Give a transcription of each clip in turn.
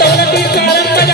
दौलती सारंग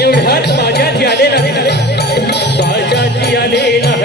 एवढाच माझ्यात आलेला माझ्यात आलेला